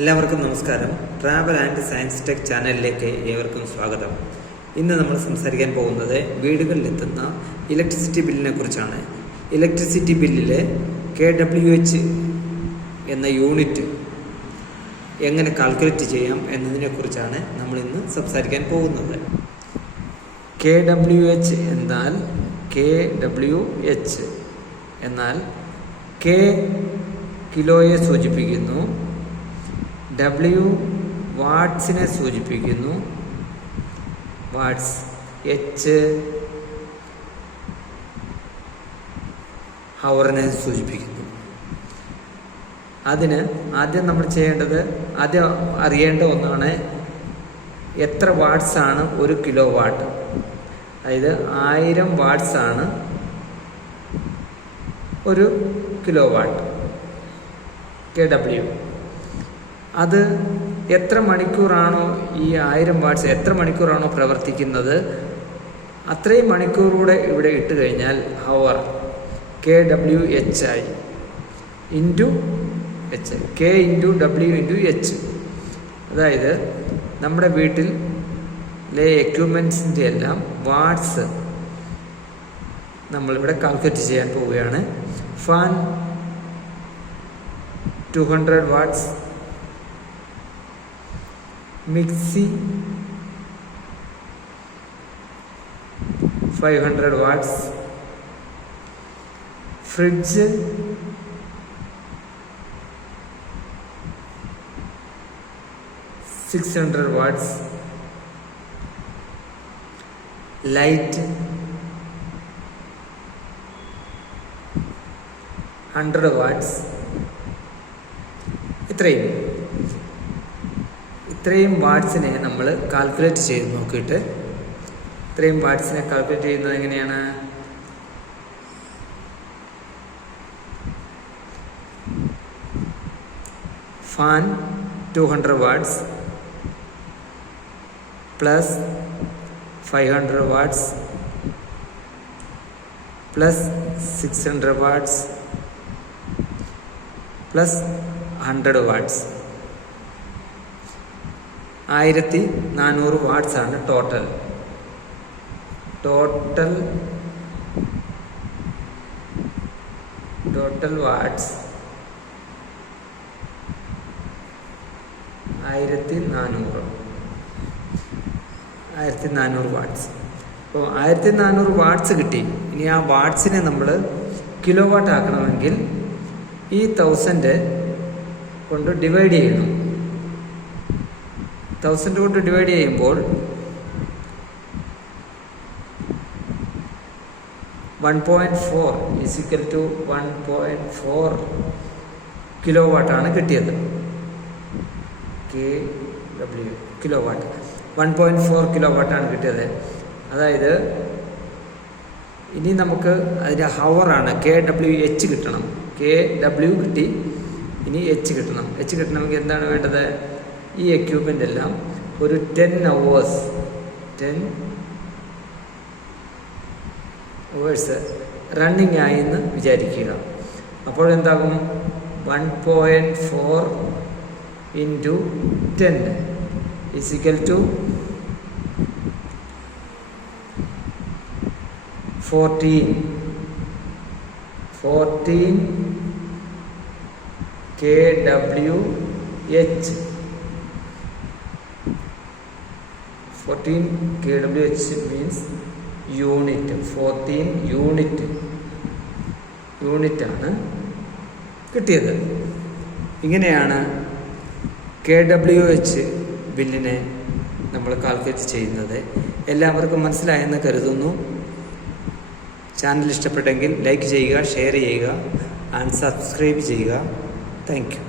എല്ലാവർക്കും നമസ്കാരം. Travel and science tech ചാനലിലേക്ക് ഏവർക്കും സ്വാഗതം. ഇന്ന് നമ്മൾ സംസാരിക്കാൻ പോകുന്നത് വീടുകളിലെത്തുന്ന ഇലക്ട്രിസിറ്റി ബില്ലിനെ കുറിച്ചാണ്. ഇലക്ട്രിസിറ്റി ബില്ലിലെ KWH എന്ന യൂണിറ്റ് എങ്ങനെ കാൽക്കുലേറ്റ് ചെയ്യാം എന്നതിനെക്കുറിച്ചാണ് നമ്മൾ ഇന്ന് സംസാരിക്കാൻ പോകുന്നത്. KWH എന്നാൽ K കിലോയെ സൂചിപ്പിക്കുന്നു, W വാട്ട്സിനെ സൂചിപ്പിക്കുന്നു, വാട്ട്സ്, H ഹവറിനെ സൂചിപ്പിക്കുന്നു. അതിന് ആദ്യം നമ്മൾ ചെയ്യേണ്ടത്, ആദ്യം അറിയേണ്ട ഒന്നാണ് എത്ര വാട്ട്സ് ആണ് ഒരു കിലോ വാട്ട്. അതായത് 1000 വാട്ട്സ് ആണ് ഒരു കിലോ വാട്ട് KW. അത് എത്ര മണിക്കൂറാണോ ഈ 1000 വാട്ട്സ് എത്ര മണിക്കൂറാണോ പ്രവർത്തിക്കുന്നത്, അത്രയും മണിക്കൂറൂടെ ഇവിടെ ഇട്ട് കഴിഞ്ഞാൽ ഹവർ KWH ആയി, into H, K into W into H. അതായത് നമ്മുടെ വീട്ടിലെ എക്യുപ്മെൻറ്റ്സിൻ്റെ എല്ലാം വാട്ട്സ് നമ്മളിവിടെ കാൽക്കുലേറ്റ് ചെയ്യാൻ പോവുകയാണ്. Fan 200 watts, mixie 500 watts, fridge 600 watts, light 100 watts. ഇത്രയും വാട്ട്സിനെ നമ്മൾ കാൽക്കുലേറ്റ് ചെയ്ത് നോക്കിയിട്ട്, ഇത്രയും വാട്ട്സിനെ കാൽക്കുലേറ്റ് ചെയ്യുന്നത് എങ്ങനെയാണ്? Fan 200 watts plus 500 watts plus 600 watts plus 100 watts, 1400 watts ആണ് ടോട്ടൽ വാട്ട്സ് 1400 വാട്ട്സ്. അപ്പോൾ 1400 വാട്ട്സ് കിട്ടി. ഇനി ആ വാട്ട്സിനെ നമ്മൾ കിലോ വാട്ട് ആക്കണമെങ്കിൽ ഈ 1000 കൊണ്ട് ഡിവൈഡ് ചെയ്യണം. 1000 കൊണ്ട് ഡിവൈഡ് ചെയ്യുമ്പോൾ 1.4 ഈക്വൽ ടു 1.4 കിലോ വാട്ടാണ് കിട്ടിയത്. KW കിലോ വാട്ട് 1.4 കിലോ വാട്ടാണ് കിട്ടിയത്. അതായത് ഇനി നമുക്ക് അതിൻ്റെ ഹവറാണ് KWH കിട്ടണം. KW കിട്ടി, ഇനി H കിട്ടണം. H കിട്ടണമെങ്കിൽ എന്താണ് വേണ്ടത്? ഈ എക്യുപ്മെൻ്റ് എല്ലാം ഒരു 10 hours റണ്ണിങ് ആയി എന്ന് വിചാരിക്കുക. അപ്പോൾ എന്താകും? 1.4 into 10 equal to 14 KWH. 14 KWH means unit. 14 യൂണിറ്റാണ് കിട്ടിയത്. ഇങ്ങനെയാണ് KWH ബില്ലിനെ നമ്മൾ കാൽക്കുലേറ്റ് ചെയ്യുന്നത്. എല്ലാവർക്കും മനസ്സിലായെന്ന് കരുതുന്നു. ചാനൽ ഇഷ്ടപ്പെട്ടെങ്കിൽ ലൈക്ക് ചെയ്യുക, ഷെയർ ചെയ്യുക ആൻഡ് സബ്സ്ക്രൈബ് ചെയ്യുക. Thank you.